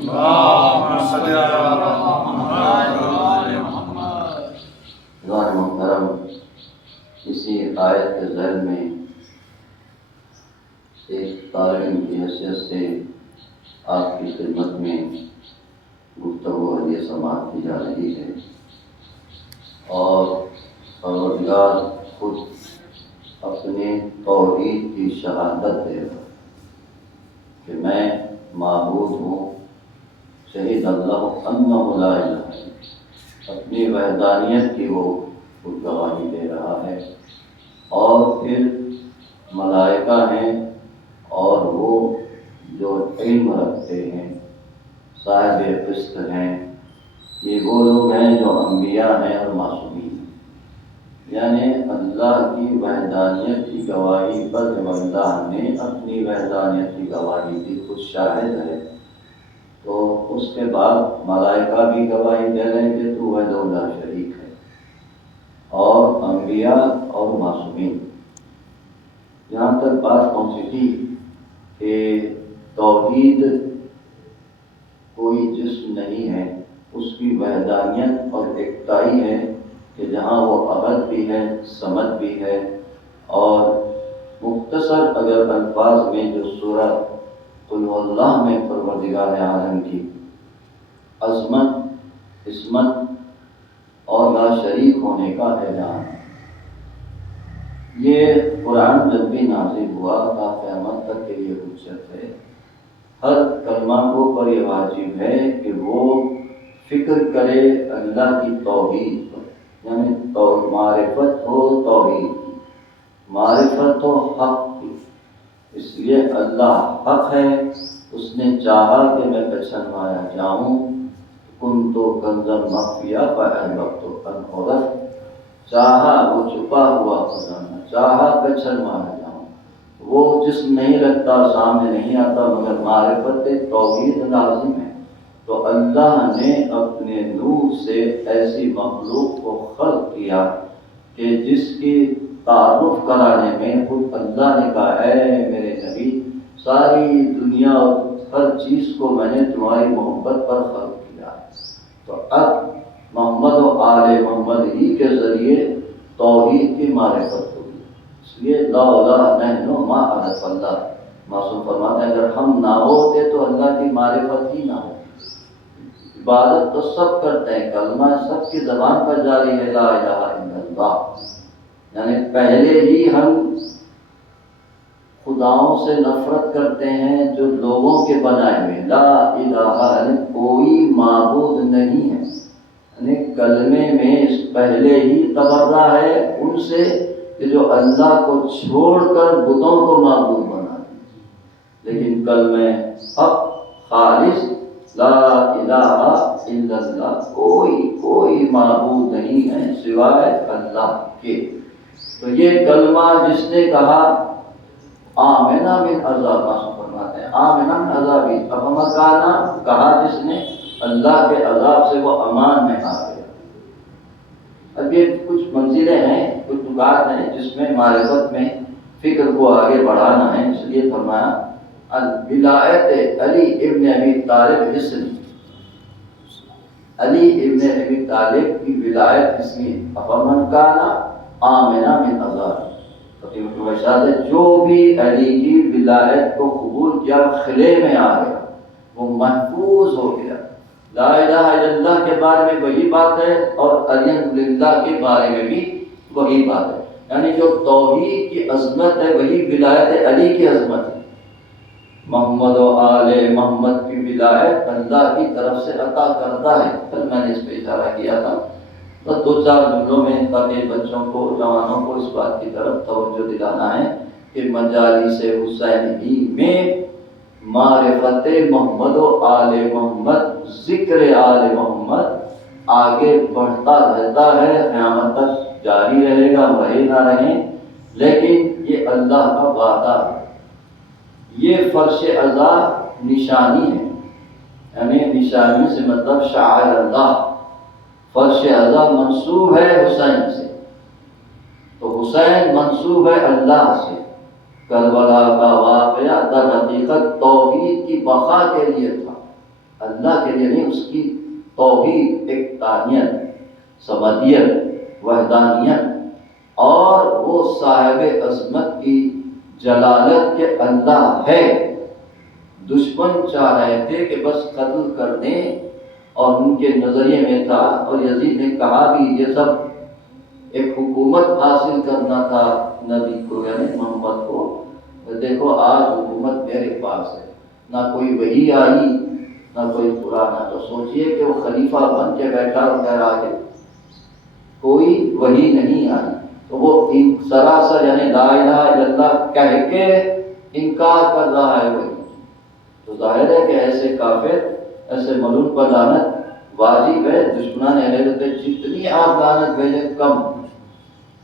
اللهم صل علی محمد وعلی محمد۔ حضرات محترم، اسی آیت کے ذیل میں ایک طالب علم کی حیثیت سے آپ کی خدمت میں گفتگو علیہ سماعت کی جا رہی ہے، اور پروردگار خود اپنے توحید کی شہادت دے رہا کہ میں معبود ہوں، شہید اللہ انہ لا الہ الا اللہ، اپنی وحدانیت کی وہ خود گواہی دے رہا ہے۔ اور پھر ملائکہ ہیں اور وہ جو علم رکھتے ہیں، صاحب قسط ہیں، یہ وہ لوگ ہیں جو انبیاء ہیں اور معصومین ہیں، یعنی اللہ کی وحدانیت کی گواہی پر جب اللہ نے اپنی وحدانیت کی گواہی دی، خود شاہد ہے، تو اس کے بعد ملائکہ بھی گواہی دے رہے ہیں کہ تو وحدہ لا شریک ہے، اور انبیاء اور معصومین۔ یہاں تک بات پہنچی تھی کہ توحید کوئی جسم نہیں ہے، اس کی وحدانیت اور یکتائی ہے کہ جہاں وہ احد بھی ہے، صمد بھی ہے۔ اور مختصر اگر الفاظ میں جو سورہ قل هو اللہ میں پروردگار عالم کی عظمت، عصمت اور لا شریک ہونے کا اعلان ہے، یہ قرآن جب بھی نازل ہوا تا قیامت تک کے لیے حجت ہے۔ ہر کلمہ کو پر یہ واجب ہے کہ وہ فکر کرے اللہ کی توحید پر، یعنی معرفت ہو توحید کی، معرفت ہو حق کی۔ اس لیے اللہ حق ہے، اس نے چاہا کہ میں پہچانوایا جاؤں، کن تو کنزن مخفیہ فاحببت ان عرفت، چاہا وہ چھپا ہوا خزانہ، چاہا پہچانوایا جاؤں۔ وہ جسم نہیں رکھتا، سامنے نہیں آتا، مگر معرفت توحید لازم ہے۔ تو اللہ نے اپنے نور سے ایسی مخلوق کو خلق کیا کہ جس کی تعارف کرانے میں خود اللہ نے کہا اے میرے نبی، ساری دنیا اور ہر چیز کو میں نے تمہاری محبت پر خلق کیا ہے۔ تو اب محمد و آل محمد ہی کے ذریعے توحید کی معرفت ہوگی۔ اس لیے لا الہ نحن ما عرف اللہ، معصوم فرماتے ہیں اگر ہم نہ ہوتے تو اللہ کی معرفت ہی نہ ہوتی۔ عبادت تو سب کرتے ہیں، کلمہ سب کی زبان پر جاری ہے لا الہ الا اللہ، یعنی پہلے ہی ہم خداؤں سے نفرت کرتے ہیں جو لوگوں کے بنائے ہوئے، لا الہ یعنی کوئی معبود نہیں ہے، یعنی کلمے میں اس پہلے ہی تبرہ ہے ان سے کہ جو اللہ کو چھوڑ کر بتوں کو معبود بنا دیں۔ لیکن کلمہ حق خالص لا الہ الا اللہ، کوئی معبود نہیں ہے سوائے اللہ کے۔ تو یہ کلمہ جس نے کہا آمنا من عذاب، فرماتے ہیں آمنا من عذابی، اب مکانا کہا جس نے اللہ کے عذاب سے وہ امان میں آ گیا۔ اب یہ کچھ منزلیں ہیں، کچھ نکات ہیں جس میں معرفت میں فکر کو آگے بڑھانا ہے، اس لیے فرمایا ولایت علی ابن ابی طالب حسن، علی ابن ابی طالب کی ولایت اس لیے افمن کانا آمنا من عذاب، جو بھی علی کی ولایت کو قبول کیا خلے میں آ گیا، وہ محفوظ ہو گیا۔ لا الہ الا اللہ کے بارے میں وہی بات ہے اور علی اللہ کے بارے میں بھی وہی بات ہے، یعنی جو توحید کی عظمت ہے وہی ولایت علی کی عظمت ہے۔ محمد و آل محمد کی ولایت اللہ کی طرف سے عطا کردہ ہے، کل میں نے اس پہ اشارہ کیا تھا، بس دو چار جملوں میں تاکہ بچوں کو، جوانوں کو اس بات کی طرف توجہ دلانا ہے کہ مجالس حسینی میں معرفت محمد و آل محمد، ذکر آل محمد آگے بڑھتا رہتا ہے، قیامت تک جاری رہے گا، رہے نہ رہیں، لیکن یہ اللہ کا وعدہ ہے۔ یہ فرش ازا نشانی ہے، یعنی نشانی سے مطلب شعائر اللہ، فرش ازا منسوب ہے حسین سے، تو حسین منسوب ہے اللہ سے۔ کربلا کا واقعہ در حقیقت توحید کی بقا کے لیے تھا، اللہ کے لیے نہیں، اس کی توحید، اقتانیت، صمدیت، وحدانیت، اور وہ صاحب عظمت کی جلالت کے اللہ ہے۔ دشمن چاہ رہے تھے کہ بس قتل کر دیں، اور ان کے نظریے میں تھا، اور یزید نے کہا بھی یہ سب ایک حکومت حاصل کرنا تھا نبی کو، یعنی محمد کو۔ دیکھو آج حکومت میرے پاس ہے، نہ کوئی وحی آئی نہ کوئی قرآن، تو سوچئے کہ وہ خلیفہ بن کے بیٹھا اور کہہ رہا ہے کوئی وحی نہیں آئی، تو وہ سراسر یعنی لا الہ الا اللہ کہہ کے انکار کر رہا ہے وحی۔ تو ظاہر ہے کہ ایسے کافر، ایسے ملعون پر لعنت واجب ہے۔ دشمنان اہل بیت جتنی آپ لعنت بھیجیں کم،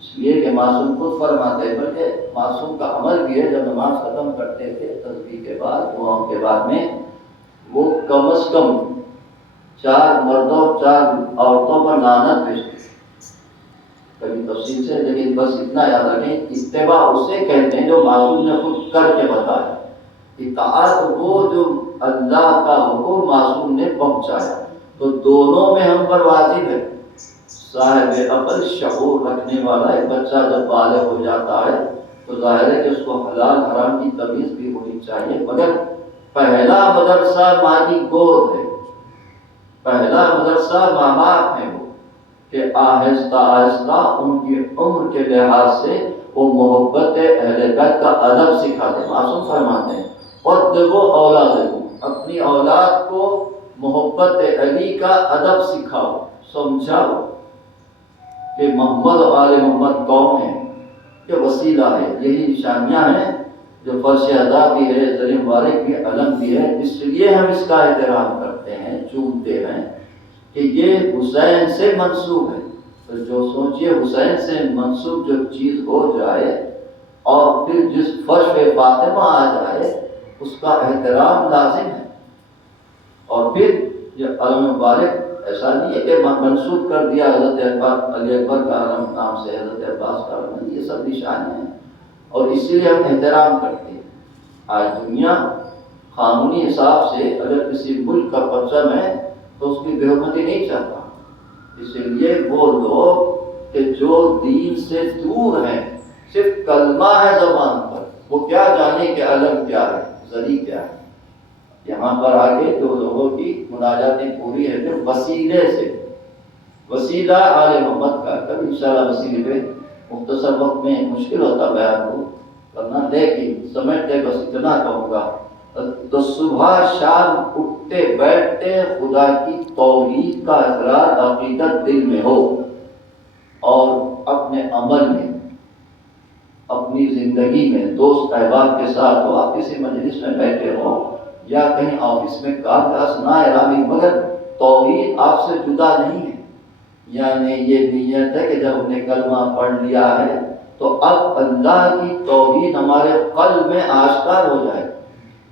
اس لیے کہ معصوم خود فرماتے ہیں، بلکہ معصوم کا عمل بھی ہے، جب نماز ختم کرتے تھے تسبیح کے بعد، دعاؤں کے بعد میں، وہ کم از کم 4 مردوں 4 عورتوں پر لعنت بھیجتے تھے، کبھی تفصیل سے، لیکن بس اتنا یاد رکھیں اتباع اسے کہتے ہیں جو معصوم نے خود کر کے بتایا، اطاعت وہ جو اللہ کا حکم معصوم نے پہنچایا۔ تو دونوں میں ہم پر واجب ہے۔ صاحب عقل شعور رکھنے والا ایک بچہ جب بالغ ہو جاتا ہے تو ظاہر ہے کہ اس کو حلال حرام کی تمیز بھی ہونی چاہیے، مگر پہلا مدرسہ ماں کی گود ہے، پہلا مدرسہ ماں باپ ہے، وہ کہ آہستہ آہستہ ان کی عمر کے لحاظ سے وہ محبت اہل بیت کا ادب سکھاتے ہیں۔ معصوم فرماتے ہیں اور دیکھو اولاد اپنی اولاد کو محبت علی کا ادب سکھاؤ، سمجھاؤ کہ محمد و آل محمد کون ہے، کہ وسیلہ ہے، یہی نشانیاں ہیں جو فرش ادا بھی ہے، زر مبارک بھی، علم بھی ہے، اس لیے ہم اس کا احترام کرتے ہیں، چومتے ہیں کہ یہ حسین سے منسوب ہے۔ تو جو سوچئے حسین سے منسوب جو چیز ہو جائے اور پھر جس فرش فاطمہ آ جائے اس کا احترام لازم ہے۔ اور پھر یہ علم مبارک ایسا نہیں ہے کہ منسوب کر دیا حضرت علی اکبر کا علم نام سے، حضرت عباس کا علم، یہ سب نشانیاں ہیں اور اسی لیے ہم احترام کرتے ہیں۔ آج دنیا قانونی حساب سے اگر کسی ملک کا پرچم ہے تو اس کی بے حرمتی نہیں چاہتا، اسی لیے وہ لوگ کہ جو دین سے دور ہیں، صرف کلمہ ہے زبان پر، وہ کیا جانے کہ علم کیا ہے، ذری کیا ہے۔ یہاں پر آگے جو لوگوں کی مناجاتیں پوری ہے پھر وسیلے سے، وسیلہ آل محمد کا، کبھی انشاءاللہ وسیلے پہ مختصر وقت میں مشکل ہوتا بیان کو کرنا، لیکن سمجھتے بس اتنا کہوں گا، تو صبح شام اٹھتے بیٹھتے خدا کی توحید کا اقرار عقیدت دل میں ہو، اور اپنے عمل میں، اپنی زندگی میں، دوست احباب کے ساتھ ہو، آپ کسی مجلس میں بیٹھے ہو یا کہیں آفس میں کام کا سنا ہے، مگر توحید آپ سے جدا نہیں ہے، یعنی یہ نیت ہے کہ جب ہم نے کلمہ پڑھ لیا ہے تو اب اللہ کی توحید ہمارے قلب میں آشکار ہو جائے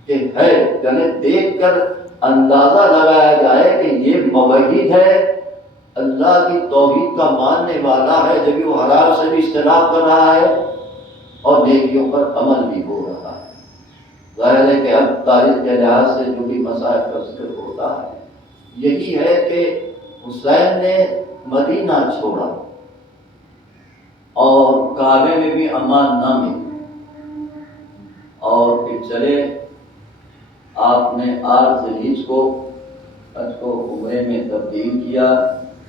کہ ہے، یعنی دیکھ کر اندازہ لگایا جائے کہ یہ موحد ہے، اللہ کی توحید کا ماننے والا ہے، جبکہ وہ حرام سے بھی اجتناب کر رہا ہے اور نیکیوں پر عمل بھی ہو رہا ہے۔ ظاہر ہے کہ اب تاریخ کے لحاظ سے جو بھی مسائل کا ذکر ہوتا ہے یہی ہے کہ حسین نے مدینہ چھوڑا اور کعبے میں بھی امان نہ ملی، اور پھر چلے آپ نے 8 ذوالحجہ کو حج کو عمرے میں تبدیل کیا۔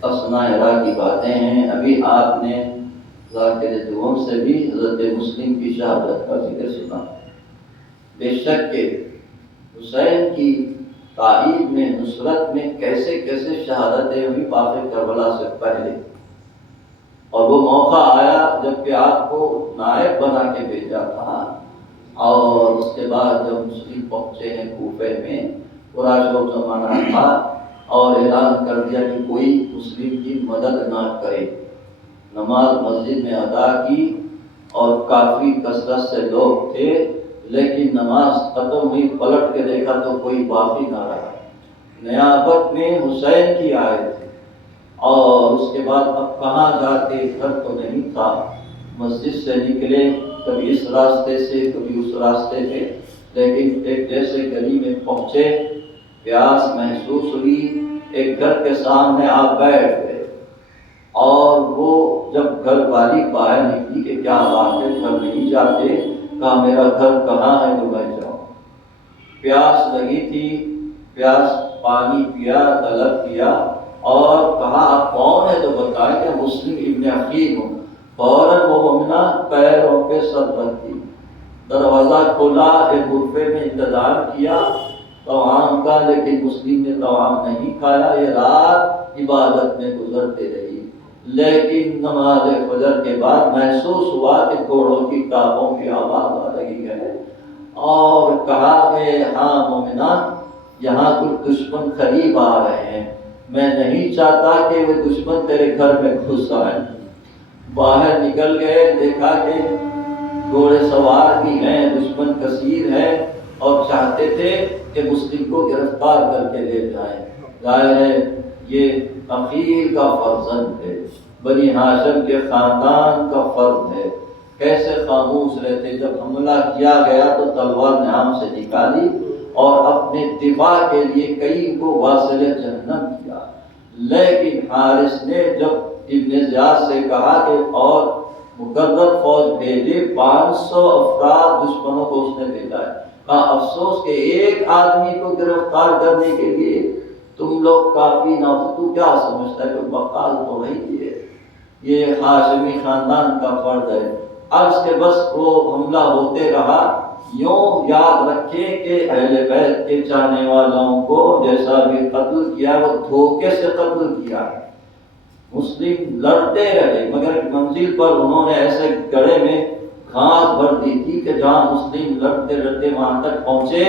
اثناء حرا کی باتیں ہیں، ابھی آپ نے ذاکر دوم سے بھی حضرت مسلم کی شہادت کا ذکر سنا۔ بے شک کہ حسین کی تائید میں، نصرت میں کیسے کیسے شہادتیں ہوئی واقع کربلا سے پہلے، اور وہ موقع آیا جب کہ آپ کو نائب بنا کے بھیجا تھا، اور اس کے بعد جب مسلم پہنچے ہیں کوفے میں، پورا شوق زمانہ تھا اور اعلان کر دیا کہ کوئی مسلم کی مدد نہ کرے۔ نماز مسجد میں ادا کی اور کافی کثرت سے لوگ تھے، لیکن نماز ختم ہوئی، پلٹ کے دیکھا تو کوئی باقی نہ رہا۔ نیابت میں حسین کی آئے تھے، اور اس کے بعد اب کہاں جاتے، گھر تو نہیں تھا، مسجد سے نکلے، کبھی اس راستے سے کبھی اس راستے سے، لیکن ایک جیسے گلی میں پہنچے پیاس محسوس ہوئی، ایک گھر کے سامنے آپ بیٹھ گئے، اور وہ جب گھر والی باہر نکلی کہ کیا بات ہے، گھر نہیں جاتے؟ کہا میرا گھر کہاں ہے تو میں جاؤں؟ پیاس لگی تھی، پیاس پانی پیا، طلب کیا، اور کہا آپ کون ہے تو بتائیں کہ مسلم ابن عقیل ہوں۔ فوراً وہ مومنہ پیروں پہ سر رکھی، دروازہ کھولا، ایک غرفے میں انتظار کیا طعام کا، لیکن مسلم نے طعام نہیں کھایا۔ یہ رات عبادت میں گزرتے رہی، لیکن نماز فجر کے بعد محسوس ہوا کہ گھوڑوں کی ٹاپوں کی آواز آ رہی ہے، اور کہا کہ ہاں مومنہ، یہاں کچھ دشمن قریب آ رہے ہیں، میں نہیں چاہتا کہ وہ دشمن تیرے گھر میں گھس آئیں۔ باہر نکل گئے، دیکھا کہ گھوڑے سوار بھی ہیں، دشمن کثیر ہے، اور چاہتے تھے کہ مسلم کو گرفتار کر کے لے جائیں۔ ظاہر ہے یہ عقیل کا فرزند ہے، بنی ہاشم کے خاندان کا فرد ہے، کیسے خاموش رہتے؟ جب حملہ کیا گیا تو تلوار نام سے نکالی اور اپنے دفاع کے لیے کئی کو واصل جہنم کیا۔ لیکن حارث نے جب ابن زیاد سے کہا کہ اور مقرر فوج بھیجے، 500 افراد دشمنوں کو اس نے بھیجا ہے، کہا افسوس کہ ایک آدمی کو گرفتار کرنے کے لیے تم لوگ کافی نہ ہو۔ تو کیا سمجھتا ہے کہ بقال تو نہیں ہے، یہ ہاشمی خاندان کا فرد ہے۔ عرض کے بس وہ حملہ ہوتے رہا۔ یوں یاد رکھیں کہ اہل بیت کے چاہنے والوں کو جیسا بھی قتل کیا وہ دھوکے سے قتل کیا ہے۔ مسلم لڑتے رہے، مگر منزل پر انہوں نے ایسے گڑھے میں گھاس بھر دی تھی کہ جہاں مسلم لڑتے لڑتے وہاں تک پہنچے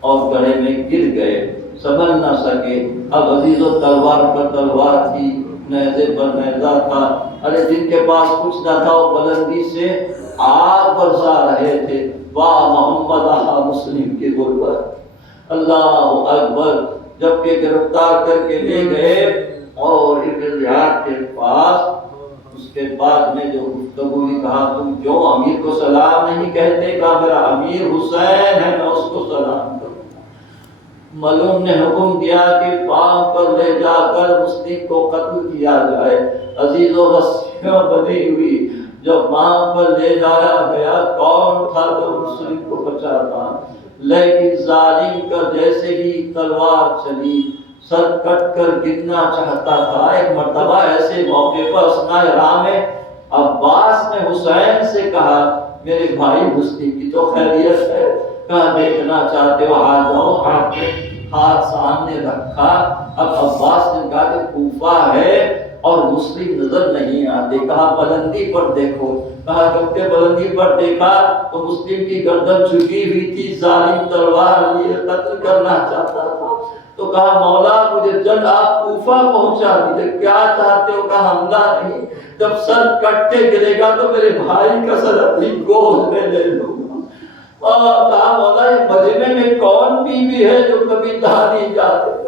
اور گڑھے میں گر گئے، سنبھل نہ سکے۔ اب عزیز و تلوار پر تلوار تھی، نیزے پر نیزہ تھا، ارے جن کے پاس کچھ نہ تھا وہ بلندی سے آگ برسا رہے تھے۔ واہ محمد آہا مسلم کی غربت، اللہ اکبر۔ جب کہ گرفتار کر کے لے گئے اور ابن زیاد کے پاس، اس کے بعد میں جو گفتگو نے کہا تم کیوں امیر کو سلام نہیں کہتے؟ کہا میرا امیر حسین ہے، میں اس کو سلام کروں۔ ملوم نے حکم دیا کہ پاؤں پر لے جا کر مسلم کو قتل کیا جائے۔ عزیز و رسیاں بندھی ہوئی، جب پاؤں پر لے جایا گیا، کون تھا جو مسلم کو بچاتا؟ لیکن ظالم کا جیسے ہی تلوار چلی، سر کٹ کر گرنا چاہتا تھا۔ ایک مرتبہ ایسے موقع پر اثناء راہ میں عباس نے حسین سے کہا میرے بھائی مسلم کی تو خیریت ہے؟ کہا دیکھنا چاہتے ہو آ جاؤ۔ آپ نے ہاتھ سامنے رکھا۔ اب عباس نے کہا کہ کوفہ ہے اور مسلم نظر نہیں آتے۔ کہا بلندی پر دیکھو۔ کہا جب کہ بلندی پر دیکھا تو مسلم کی گردن جھکی ہوئی تھی، ظالم تلوار لیے قتل کرنا چاہتا تھا۔ تو کہا مولا مجھے جلد آپ کوفہ پہنچا دیجیے، کیا چاہتے ہو؟ کہا حملہ نہیں، جب سر کٹ کے گرے گا تو میرے بھائی کا سر اپنی گود میں لے لوں گا۔ اور کہا مولا یہ مجمع میں کون بیوی ہے جو کبھی دہانی جاتے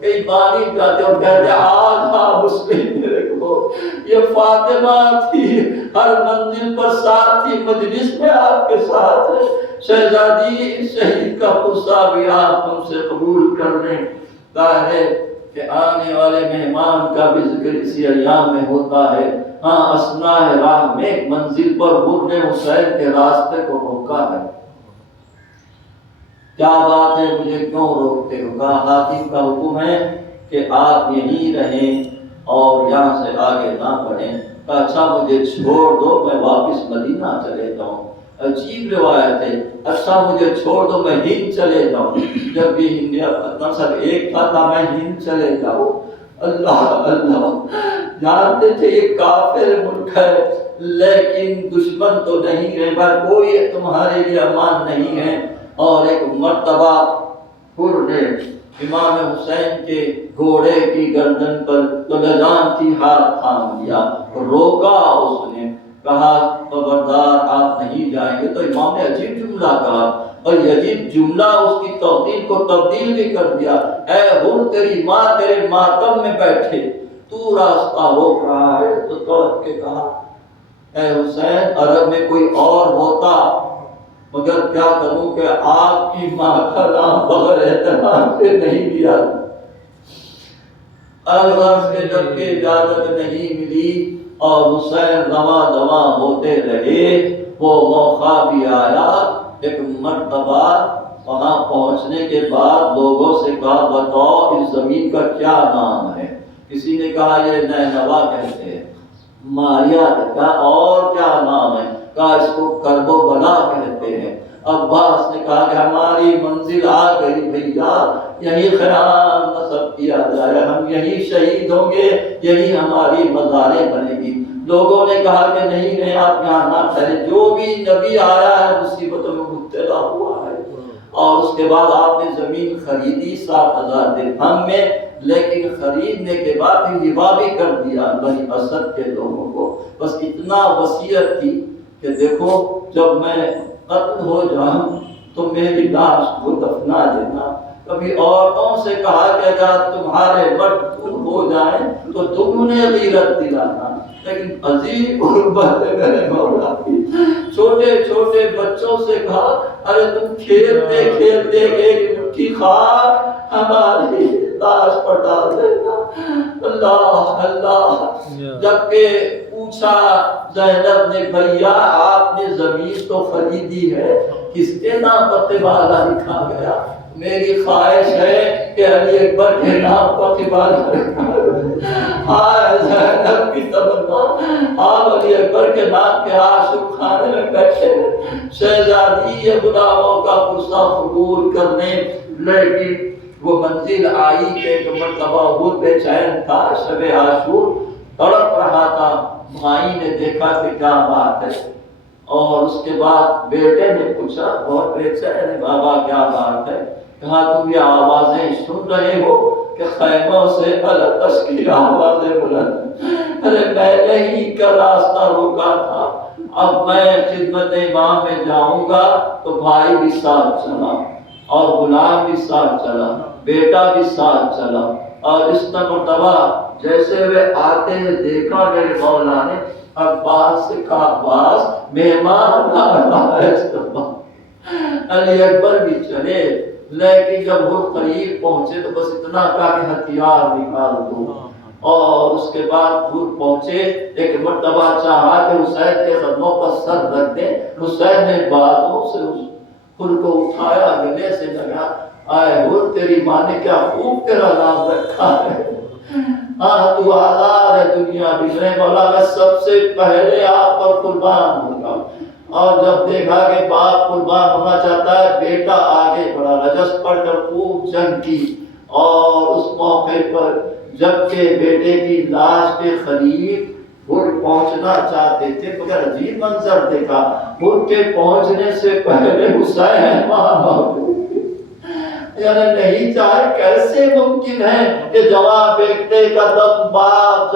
کئی بانی جاتے اور کہتے آج ہاں مسلم میرے کو؟ یہ فاطمہ تھی، ہر منزل پر ساتھ تھی، مجلس میں آپ کے ساتھ ہے۔ شہزادی شہید کا قصہ بھی آپ ہم سے قبول کر لیں۔ ظاہر ہے کہ آنے والے مہمان کا بھی ذکر اسی ایام میں ہوتا ہے۔ ہاں اثناء راہ میں ایک منزل پر حر نے حسین کے راستے کو روکا ہے۔ کیا بات ہے، مجھے کیوں روکتے ہو؟ کہا حاکم کا حکم ہے کہ آپ یہیں رہیں اور یہاں سے آگے نہ بڑھیں۔ کہا اچھا مجھے چھوڑ دو، میں واپس مدینہ چلے جاؤں۔ عجیب روایت ہے، اچھا مجھے چھوڑ دو میں ہند چلے جاؤں۔ جب بھی انڈیا مقصد ایک تھا میں ہند چلے جاؤں۔ اللہ اللہ، جانتے تھے یہ کافر ملک ہے لیکن دشمن تو نہیں ہے، بھائی کوئی تمہارے لیے امان نہیں ہے۔ اور ایک مرتبہ حر نے امام حسین کے گھوڑے کی گردن پر جو لجام تھی ہاتھ تھام لیا، روکا اس نے، کہا خبردار آپ نہیں جائیں گے۔ تو امام نے عجیب جملہ کہا اور یہ عجیب جملہ اس کی توقیر کو تبدیل بھی کر دیا۔ اے حر تیری ماں تیرے ماتم میں بیٹھے، تو راستہ روک رہا ہے؟ تو توڑ کے کہا اے حسین عرب میں کوئی اور ہوتا مگر کیا کروں کہ آپ کی ماں کا نام بغیر احترام سے نہیں لیا۔ الغرض کے جب کہ اجازت نہیں ملی اور حسین رواں دواں ہوتے رہے، وہ موقع بھی آیا۔ ایک مرتبہ وہاں پہنچنے کے بعد لوگوں سے کہا بتاؤ اس زمین کا کیا نام ہے؟ کسی نے کہا یہ نینوا کہتے ہیں، ماریا نے کہا اور کیا نام ہے؟ کہا اس کو کرب و بلا کہتے ہیں۔ عباس نے کہا کہ ہماری منزل آ گئی بھیا، یہی خیال نصب کیا جائے، ہم یہی شہید ہوں گے، یہی ہماری مزاریں بنے گی۔ لوگوں نے کہا کہ نہیں نہیں آپ یہاں نہ ٹھہرے، جو بھی نبی آیا ہے مصیبتوں میں مبتلا ہوا ہے۔ اور اس کے بعد آپ نے زمین خریدی 7,000 درہم میں، لیکن خریدنے کے بعد پھر ربا بھی کر دیا بنی اسد کے لوگوں کو۔ بس اتنا وصیت تھی کہ دیکھو جب میں قتل ہو جاؤں تو میری لاش کو دفنا دینا۔ کبھی عورتوں سے کہا کہ اگر تمہارے مرد دور ہو جائیں تو تم انہیں غیرت دلانا، لیکن عظیم غربت ہے میرے مولا کی۔ چھوٹے چھوٹے بچوں سے کہا ارے تم کھیلتے کھیلتے ایک مٹھی خاک ہماری لاش پر ڈال دینا۔ اللہ اللہ۔ جبکہ پوچھا زینب نے بھیا آپ نے زمین تو خریدی ہے، کس کے نام پر تبادلہ لکھا گیا؟ میری خواہش ہے کہ علی اکبر کے نام پر تبادلہ لکھا گیا۔ زینب کی تمنا، آپ علی اکبر کے نام کے عاشق خانے میں بیٹھے شہزادی یہ غلاموں کا غصہ قبول کرنے، لیکن وہ منزل آئی کہ ایک مرتبہ وہ بے چین تھا، شب عاشور تڑپ رہا تھا۔ بھائی نے دیکھا کہ کیا بات ہے، اور اس کے بعد بیٹے نے پوچھا بہت بے چین ہے بابا کیا بات ہے؟ کہا تم یہ آوازیں سن رہے ہو کہ خیموں سے التش کی آوازیں بلند؟ ارے میں نے ہی کا راستہ روکا تھا، اب میں خدمت امام میں جاؤں گا تو بھائی بھی ساتھ چلا اور غلام بھی ساتھ چلا، بیٹا بھی ساتھ چلا، اور اس مرتبہ جیسے وہ آتے ہیں دیکھا میرے مولا نے عباس سے کہا عباس مہمان آ رہا ہے استقبال۔ علی اکبر بھی چلے، لیکن جب وہ قریب پہنچے تو بس اتنا کہا کہ ہتھیار نکال دو، اور اس کے بعد دور پہنچے۔ ایک مرتبہ چاہا کہ حسین کے قدموں پر سر رکھ دیں، حسین نے بازوں سے اس خود کو اٹھایا، گلے سے لگا، آئے ہو تیری ماں نے کیا خوب تیرا نام رکھا ہے، ہاں تو آزاد ہے دنیا بھی، میں مولا میں سب سے پہلے آپ پر قربان ہوں گا۔ اور جب دیکھا کہ باپ قربان ہونا چاہتا ہے، بیٹا آگے بڑھا، رجس پڑھ کر خوب جنگ کی، اور اس موقع پر جبکہ بیٹے کی لاش کے قریب گھر پہنچنا چاہتے تھے، مگر عجیب منظر دیکھا، گھر کے پہنچنے سے پہلے حسین وہاں موجود، یعنی نہیں چاہے کیسے ممکن ہے کہ جوان بیٹے کا دم باپ